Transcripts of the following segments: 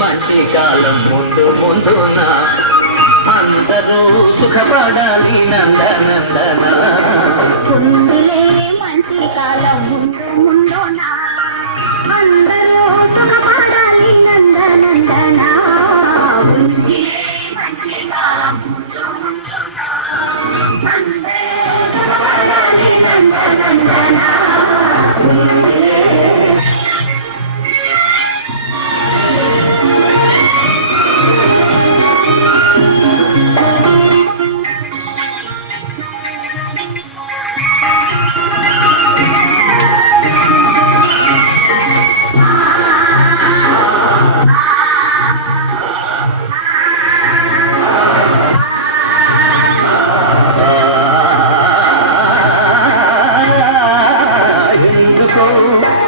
మంచి కాలం ముందు ముందున అందరూ సుఖపడాలి నందనందన. కుందిలే మంచి కాలం ముందు ముందున అందరూ సుఖపడాలి నందనందన. కుందిలే మంచి కాలం ముందు ముందున అందరూ సుఖపడాలి నందనందన.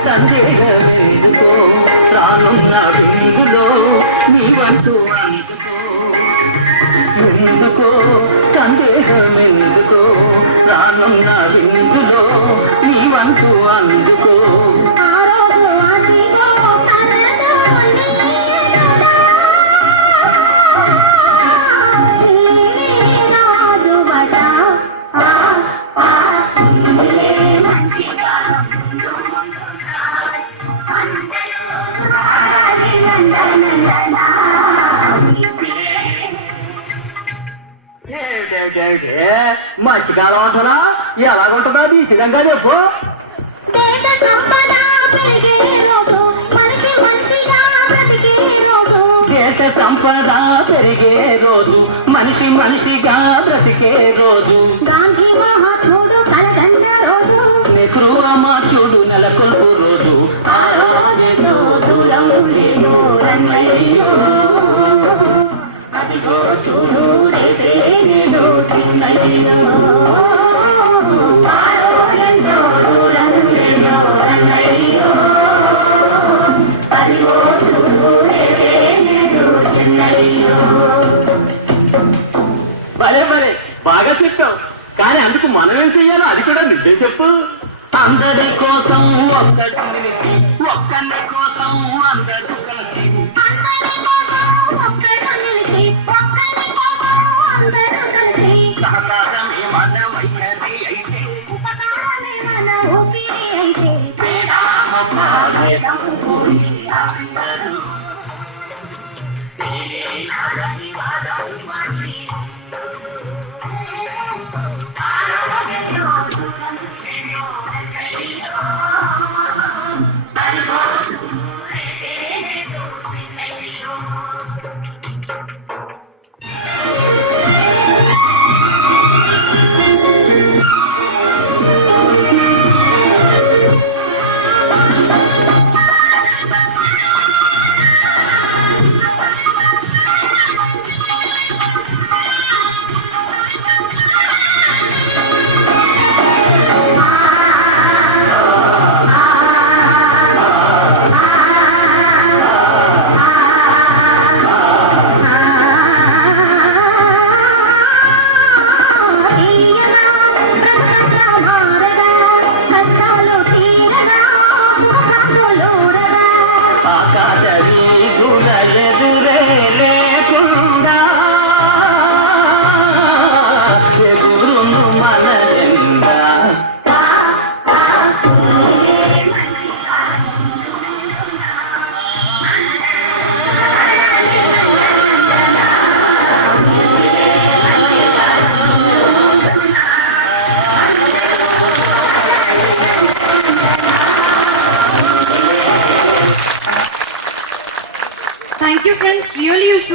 సందేహమెందుకో రానున్న వెలుగులో నీవంటూ అందుకో. ఎందుకో సందేహమెందుకో రానున్న వెలుగులో నీవంటూ అందుకో. మధ్యకాలం అంటున్నా ఎలాగుంటుందా బీసిలంగా చెప్పు. దేశ సంపద పెరిగే రోజు మనిషి మనిషిగా బ్రతికే రోజు. గాంధీ మహాత్ముడు కలగన్న రోజు నెహ్రూ అమాత్యుడు నెలకొల్పు రోజు. అదిగో చూడు భలే భలే బాగా చెప్పావు. కానీ అందుకు మనం ఏం చెయ్యాలో అది కూడా నిజే చెప్పు. అందరి కోసం ఒక్కడికి ఒక్కరి కోసం అందరూ కలిసి సహకారమే మనమైనది అయితే Thank you, friends. Really, you should.